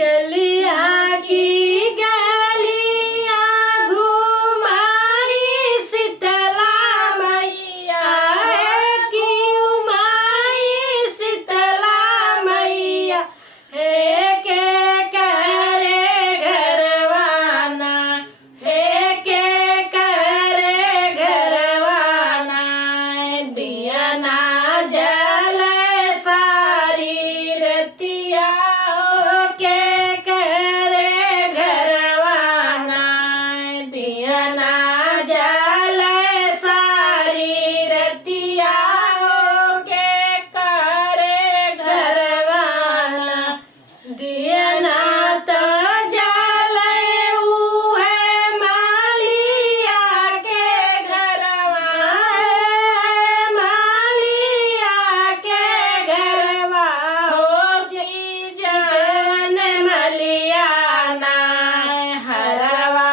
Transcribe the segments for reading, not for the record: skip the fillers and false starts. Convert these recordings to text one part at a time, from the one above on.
गलिया की गलिया घुमाई शीतला मैया की उमाई शीतला मैया हे के करे घरवाना हे के करे घरवाना दिया ना जल सारी रतिया के करे घरवाना दिया ना जल सारी रतिया के करे घरवाना दिया ना तो जले उहे मालिया के घरवा मालिया के घरवा हो जीजन मलिया ना हरवा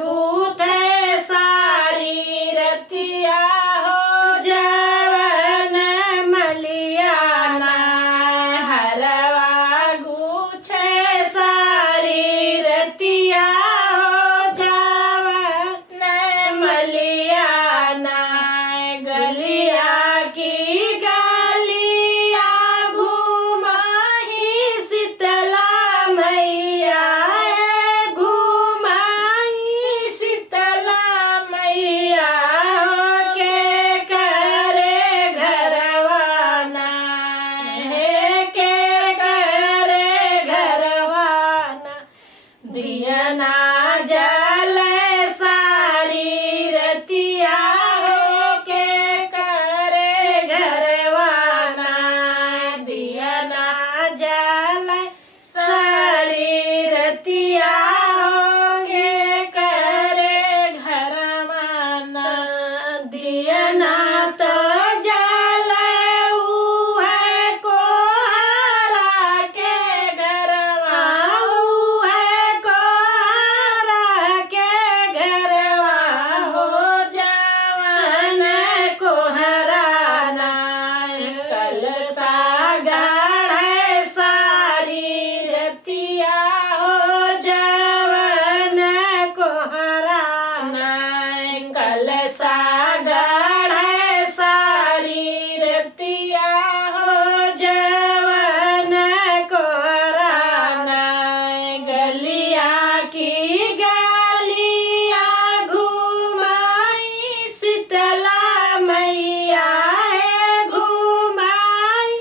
गूथे सारी रतिया हो जवन मलिया ना हरवा गूछे सारी रतिया हो जवन मलिया ना गलिया की गलिया घुमाही शीतला मैया घुमाई शीतला मैया के करे घरवाना हे के करे घरवाना दिया ना जल सारी रतिया हो के करे घरवाना दिया ना जल सारी रतिया हो के करे घरवाना दिया ना तो जल उहे कोहरा के घरवा उहे कोहरा के घरवा हो जवन कोहराना कल सागढ़ सारी रतिया हो जवन कोहराना कल सागढ़ सारी रतिया हो जवन कोहराना गलिया की गलिया घुमाई शीतला मैया घुमाई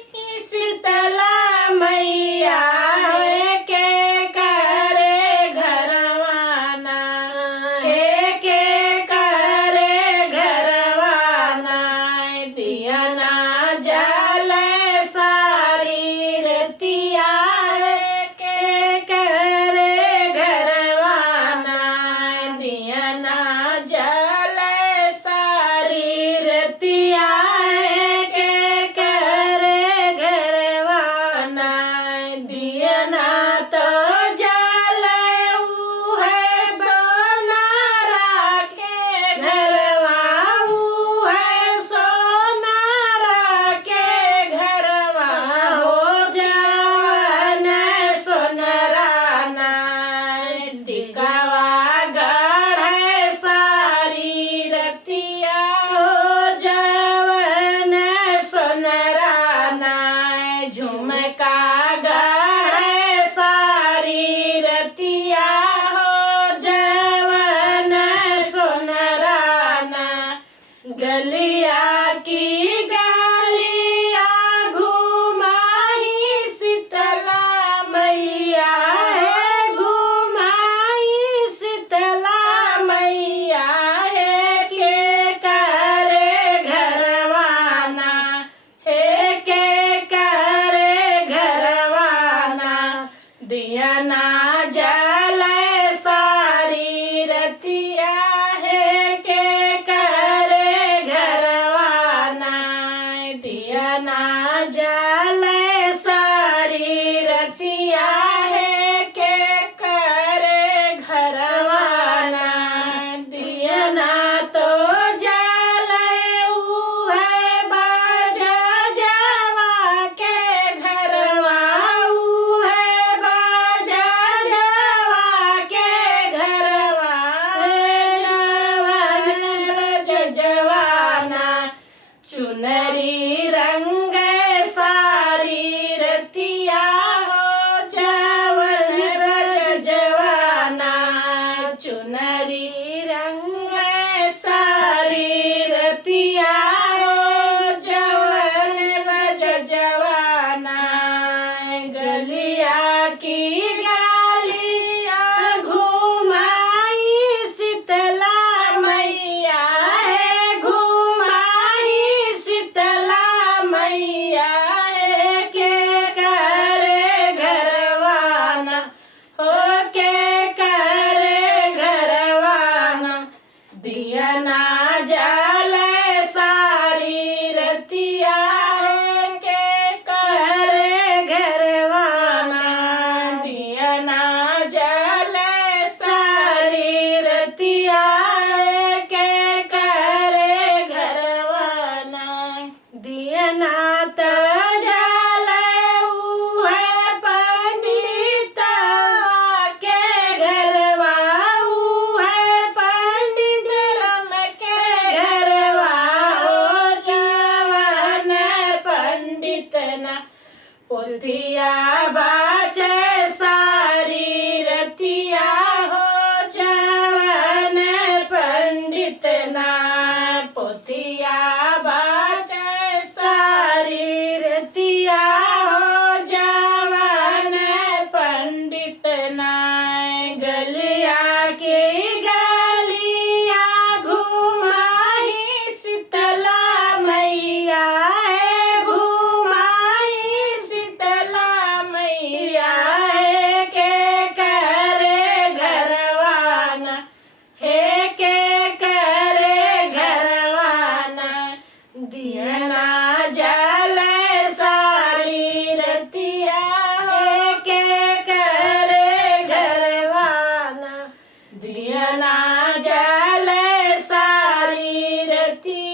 शीतला मैया के करे घरवाना हे के करे घरवाना दिया ना जल सारी रतिया के करे घरवाना दिया ना जल सारी रतिया के करे घरवाना दिया ना तो जल उहे सोनारा के घरवा उहे सोनारा के घरवा हो जवन सोनराना टिकावा गढ़ सारी रतिया हो जवन सोनराना झुमका गढ़ सारी रतिया हो जवन सोनराना गलिया की गलिया घुमाही शीतला मैया घुमाई शीतला मैया के करे घरवाना हे के करे घरवाना दिया ना जल सारी रतिया के करे घरवाना दिया ना जल सारी रतिया के करे घरवाना दिया ना तो जल उहे बाजा जवा के घरवा उहे बाजा थी